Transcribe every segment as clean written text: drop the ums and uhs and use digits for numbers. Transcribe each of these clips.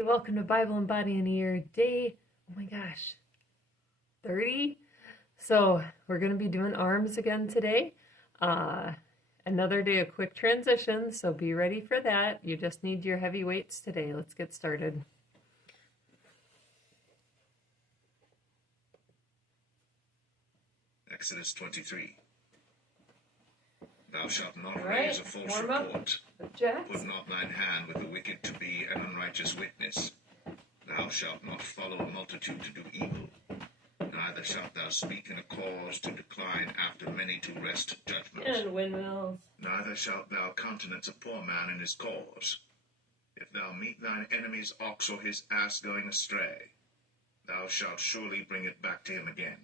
Hey, welcome to Bible and Body in a Year, day, oh my gosh, 30? So we're going to be doing arms again today. Uh, Another day of quick transition, so be ready for that. You just need your heavy weights today. Let's get started. Exodus 23. Thou shalt not raise a false report. Put not thine hand with the wicked to be an unrighteous witness. Thou shalt not follow a multitude to do evil. Neither shalt thou speak in a cause to decline after many to wrest judgment. And windmills. Neither shalt thou countenance a poor man in his cause. If thou meet thine enemy's ox or his ass going astray, thou shalt surely bring it back to him again.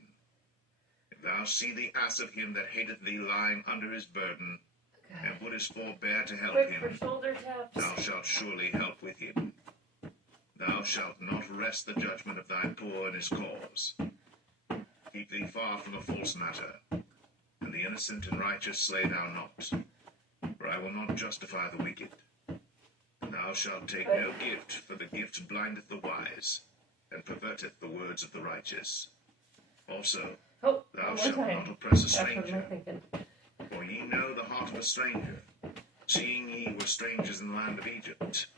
If thou see the ass of him that hateth thee lying under his burden, and wouldest forbear to help him, thou shalt surely help with him. Thou shalt not wrest the judgment of thy poor in his cause. Keep thee far from a false matter, and the innocent and righteous slay thou not, for I will not justify the wicked. Thou shalt take no gift, for the gift blindeth the wise, and perverteth the words of the righteous. Also, thou shalt not oppress a stranger, for ye know the heart of a stranger, seeing ye were strangers in the land of Egypt.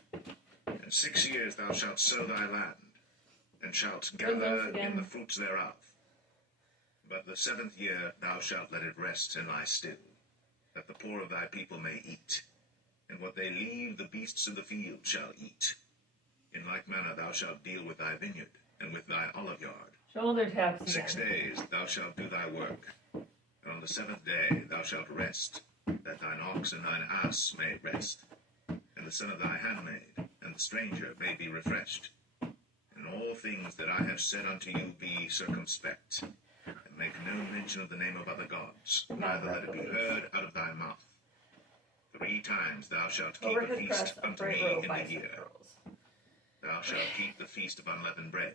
And 6 years thou shalt sow thy land, and shalt gather in the fruits thereof. But the 7th year thou shalt let it rest and lie still, that the poor of thy people may eat, and what they leave the beasts of the field shall eat. In like manner thou shalt deal with thy vineyard, and with thy oliveyard. Shoulder taps. 6 days thou shalt do thy work, and on the 7th day thou shalt rest, that thine ox and thine ass may rest, and the son of thy handmaid, and the stranger may be refreshed. In all things that I have said unto you be circumspect, and make no mention of the name of other gods, neither let it be heard out of thy mouth. 3 times thou shalt keep a feast unto me in the year. Thou shalt keep the feast of unleavened bread.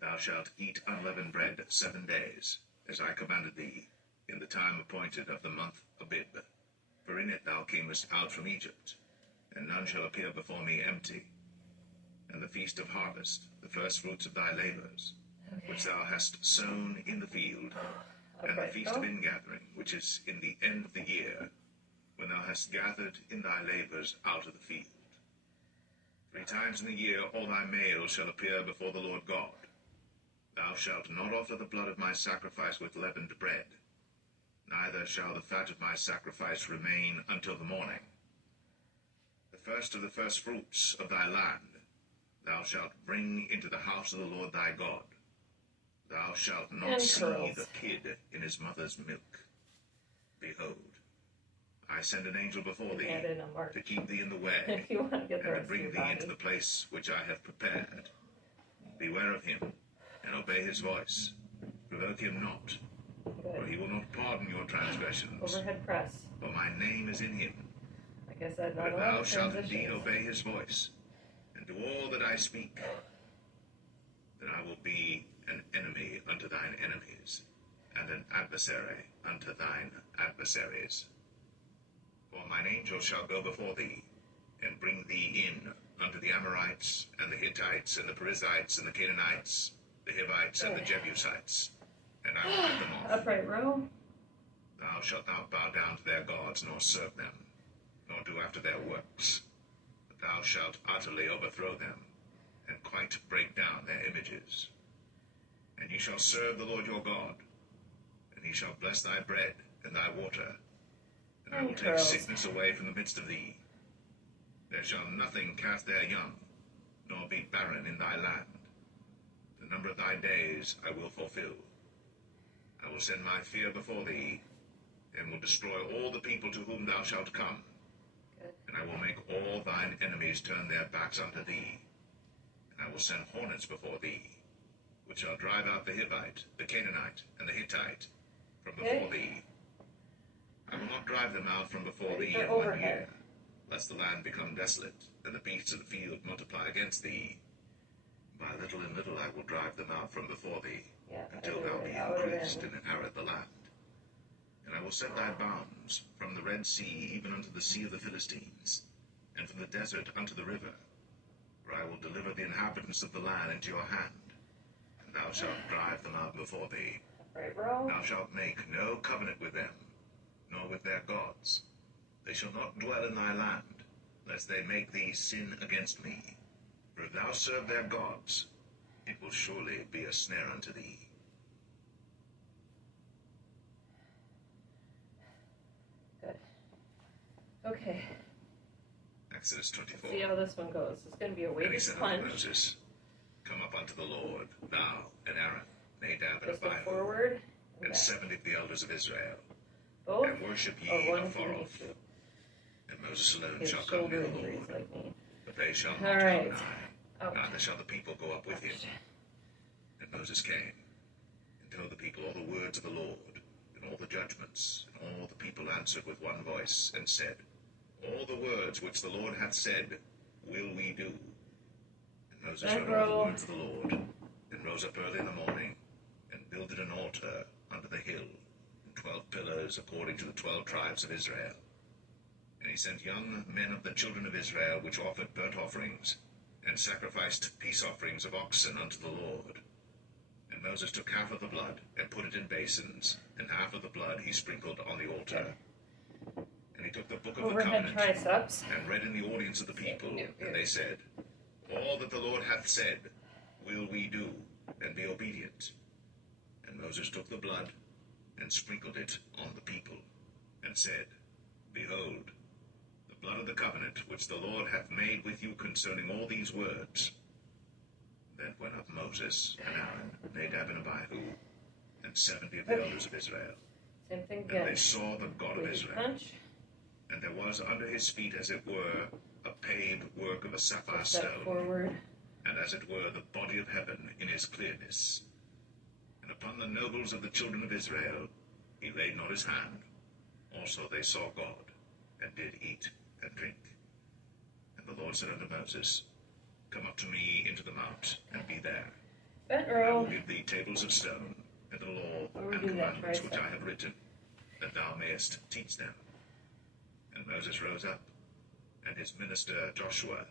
Thou shalt eat unleavened bread 7 days, as I commanded thee, in the time appointed of the month Abib. For in it thou camest out from Egypt, and none shall appear before me empty. And the feast of harvest, the firstfruits of thy labors, which thou hast sown in the field, and the feast of ingathering, which is in the end of the year, when thou hast gathered in thy labors out of the field. 3 times in the year all thy males shall appear before the Lord God. Thou shalt not offer the blood of my sacrifice with leavened bread, neither shall the fat of my sacrifice remain until the morning. The first of the firstfruits of thy land thou shalt bring into the house of the Lord thy God. Thou shalt not see the kid in his mother's milk. Behold, I send an angel before thee to keep thee in the way, and to bring thee into the place which I have prepared. Beware of him, and obey his voice. Provoke him not, for he will not pardon your transgressions. Overhead press. For my name is in him. But if thou shalt indeed obey his voice, and do all that I speak, then I will be an enemy unto thine enemies, and an adversary unto thine adversaries. For mine angel shall go before thee, and bring thee in unto the Amorites, and the Hittites, and the Perizzites, and the Canaanites, the Hivites, and the Jebusites, and I will cut them off. Upright row. Thou shalt not bow down to their gods, nor serve them, nor do after their works, but thou shalt utterly overthrow them, and quite break down their images. And ye shall serve the Lord your God, and he shall bless thy bread and thy water, and I will take sickness away from the midst of thee. There shall nothing cast their young, nor be barren in thy land. The number of thy days I will fulfill. I will send my fear before thee, and will destroy all the people to whom thou shalt come. And I will make all thine enemies turn their backs unto thee. And I will send hornets before thee, which shall drive out the Hivite, the Canaanite, and the Hittite from before thee. I will not drive them out from before thee in 1 year, lest the land become desolate, and the beasts of the field multiply against thee. By little and little I will drive them out from before thee, until thou be increased and inherit the land. And I will set thy bounds from the Red Sea even unto the sea of the Philistines, and from the desert unto the river. For I will deliver the inhabitants of the land into your hand, and thou shalt drive them out before thee. Right, bro. Thou shalt make no covenant with them, nor with their gods. They shall not dwell in thy land, lest they make thee sin against me. For if thou serve their gods, it will surely be a snare unto thee. Good. Okay. Exodus 24. See how this one goes. It's going to be a And he weighted said unto punch. Moses, Come up unto the Lord, thou and Aaron, Nadab and Just a Abihu, forward and and back. 70 of the elders of Israel, Both and worship or ye one if afar you need off. to. And Moses alone His shall come shoulder near the injuries Lord, like me. but they shall All not come right. nigh, Ouch. neither shall the people go up with him. And Moses came, and told the people all the words of the Lord, and all the judgments, and all the people answered with one voice, and said, All the words which the Lord hath said will we do. And Moses heard all the words of the Lord, and rose up early in the morning, and builded an altar under the hill, and 12 pillars according to the 12 tribes of Israel. And he sent young men of the children of Israel, which offered burnt offerings, and sacrificed peace offerings of oxen unto the Lord. And Moses took half of the blood, and put it in basins, and half of the blood he sprinkled on the altar. And he took the book of the Overhead covenant, triceps. and read in the audience of the people, and they said, All that the Lord hath said will we do, and be obedient. And Moses took the blood, and sprinkled it on the people, and said, Behold, the blood of the covenant which the Lord hath made with you concerning all these words. Then went up Moses and Aaron, Nadab and Abihu, and 70 of the elders of Israel. Same thing And again. they saw the God of Weighted Israel. punch. And there was under his feet, as it were, a paved work of a sapphire Step stone, forward. and as it were the body of heaven in his clearness. And upon the nobles of the children of Israel he laid not his hand. Also they saw God, and did eat and drink. And the Lord said unto Moses, Come up to me into the mount, and be there. Bent And I will row. give thee tables of stone, and the law Or and do that commandments which tricep. I have written, that thou mayest teach them. And Moses rose up, and his minister Joshua.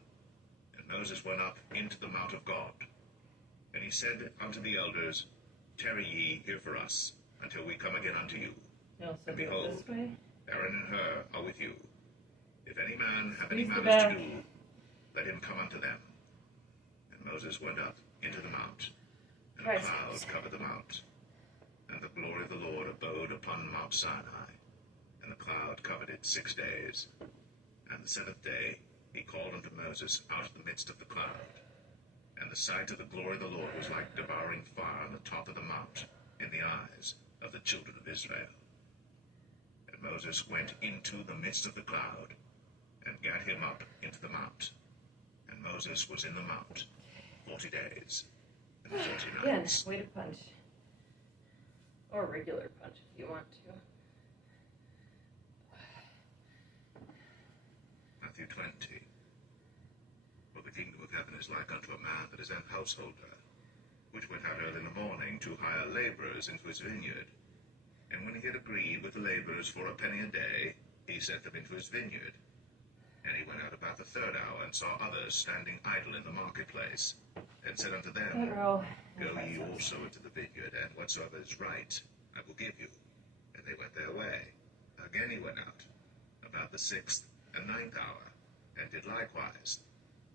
And Moses went up into the mount of God. And he said unto the elders, Tarry ye here for us, until we come again unto you. You also And do it behold, this way. Aaron and Hur are with you. If any man have any Squeeze the matters to back. do, let him come unto them. And Moses went up into the mount, and a Triceps. cloud covered the mount. And the glory of the Lord abode upon Mount Sinai, and the cloud covered it 6 days. And the 7th day he called unto Moses out of the midst of the cloud. And the sight of the glory of the Lord was like devouring fire on the top of the mount in the eyes of the children of Israel. And Moses went into the midst of the cloud, and gat him up into the mount. And Moses was in the mount 40 days and 40 Again, nights. weighted punch. Or regular punch if you want to. Matthew 20. For the kingdom of heaven is like unto a man that is an householder, which went out early in the morning to hire laborers into his vineyard. And when he had agreed with the laborers for a penny a day, he sent them into his vineyard. And he went out about the 3rd hour, and saw others standing idle in the marketplace, and said unto them, Bent row. Go ye also into the vineyard, and whatsoever is right I will give you. And they went their way. Again he went out, about the 6th and 9th hour, and did likewise.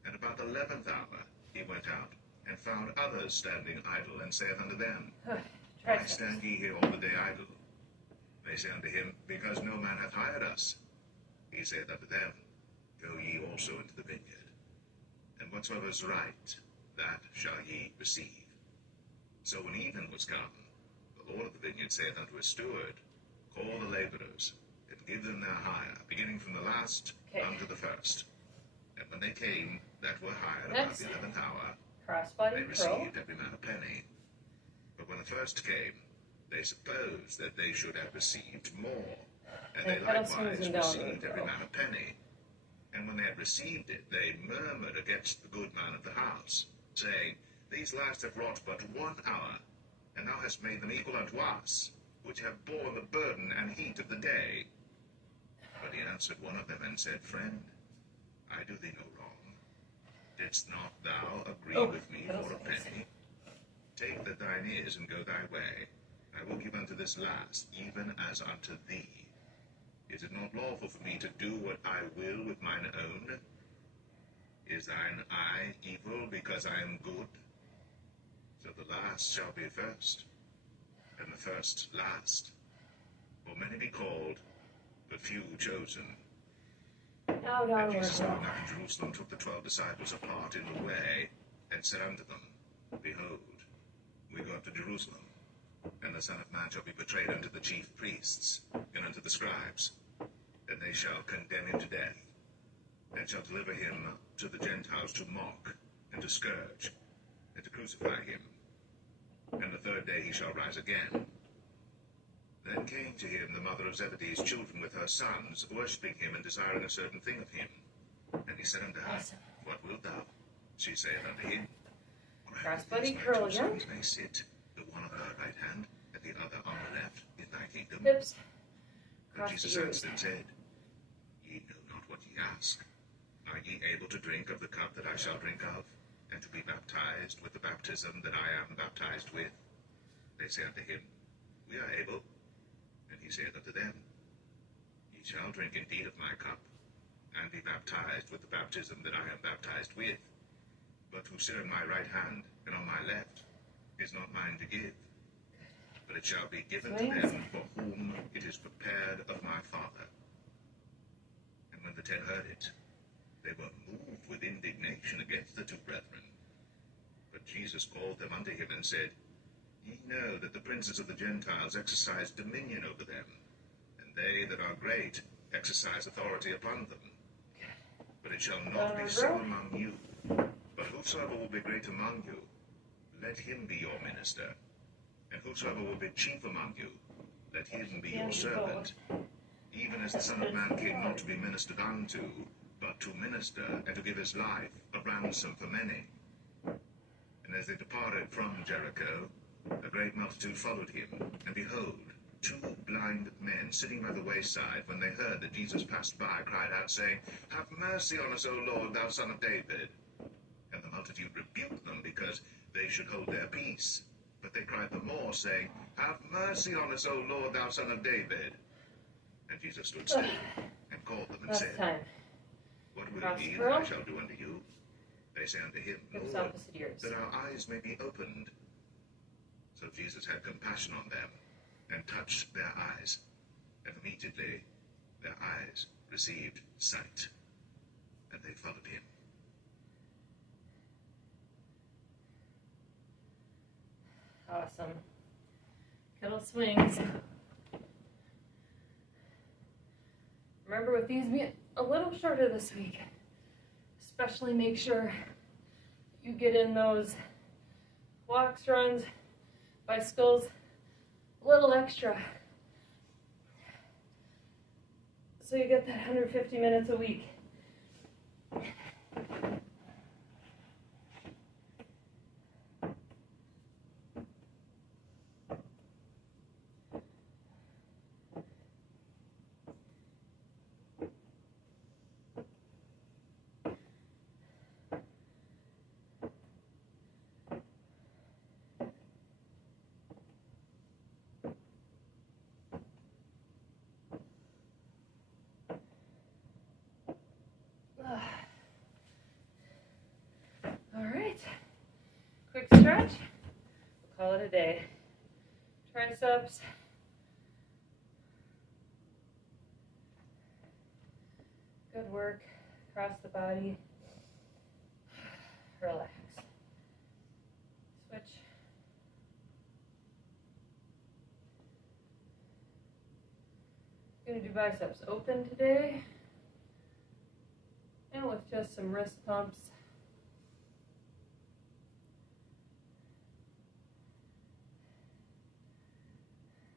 And about the 11th hour he went out, and found others standing idle, and saith unto them, Why Triceps. stand ye here all the day idle? They say unto him, Because no man hath hired us. He saith unto them, Go ye also into the vineyard, and whatsoever is right, that shall ye receive. So when even was come, the Lord of the vineyard saith unto his steward, Call the laborers, and give them their hire, beginning from the last unto the first. And when they came that were hired about the 11th hour, Crossbody they curl. received every man a penny. But when the first came, they supposed that they should have received more, and they And kind of likewise smoothing down received the every curl. man a penny. And when they had received it, they murmured against the good man of the house, saying, These last have wrought but 1 hour, and thou hast made them equal unto us, which have borne the burden and heat of the day. But he answered one of them and said, Friend, I do thee no wrong. Didst not thou agree Oh, with me that was for a nice. penny? Take that thine is, and go thy way. I will give unto this last, even as unto thee. Is it not lawful for me to do what I will with mine own? Is thine eye evil because I am good? So the last shall be first, and the first last. For many be called, but few chosen. Now down And Jesus word. going up to Jerusalem took the 12 disciples apart in the way, and said unto them, Behold, we go up to Jerusalem, and the Son of Man shall be betrayed unto the chief priests, and unto the scribes, and they shall condemn him to death, and shall deliver him to the Gentiles to mock, and to scourge, and to crucify him. And the third day he shall rise again. Then came to him the mother of Zebedee's children with her sons, worshipping him and desiring a certain thing of him. And he said unto her, Awesome. What wilt thou? She saith unto him, Grant Crossbody that these my curl two again. sons may sit, the one on thy right hand, and the other on the left, in thy kingdom. Hips. And Cross Jesus the ears. answered and said, Ye know not what ye ask. Are ye able to drink of the cup that I shall drink of, and to be baptized with the baptism that I am baptized with? They say unto him, We are able. And he saith unto them, Ye shall drink indeed of my cup, and be baptized with the baptism that I am baptized with. But who sit on my right hand and on my left is not mine to give, but it shall be given to them for whom it is prepared of my Father. And when the 10 heard it, they were moved with indignation against the two brethren. But Jesus called them unto him and said, Ye know that the princes of the Gentiles exercise dominion over them, and they that are great exercise authority upon them. But it shall not be so among you. But whosoever will be great among you, let him be your minister. And whosoever will be chief among you, let him be your servant. Even as the Son of Man came not to be ministered unto, but to minister, and to give his life a ransom for many. And as they departed from Jericho, a great multitude followed him. And behold, 2 blind men sitting by the wayside, when they heard that Jesus passed by, cried out, saying, Have mercy on us, O Lord, thou Son of David. And the multitude rebuked them, because they should hold their peace. But they cried the more, saying, Have mercy on us, O Lord, thou Son of David. And Jesus stood still, and called them, and Last said, time. What will Cross ye that curl. I shall do unto you? They say unto him, Hips Lord, opposite ears. that our eyes may be opened. So Jesus had compassion on them, and touched their eyes. And immediately their eyes received sight, and they followed him. Awesome. Kettle swings. Remember, with these being a little shorter this week, especially make sure you get in those walks, runs, bicycles, a little extra. So you get that 150 minutes a week. All right, quick stretch, we'll call it a day. Triceps, good work, across the body, relax, switch. Gonna do biceps open today, and with just some wrist pumps.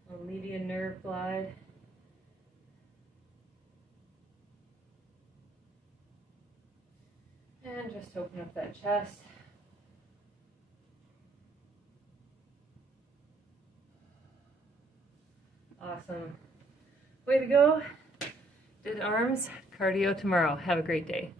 A median nerve glide. And just open up that chest. Awesome. Way to go. Did arms, cardio tomorrow. Have a great day.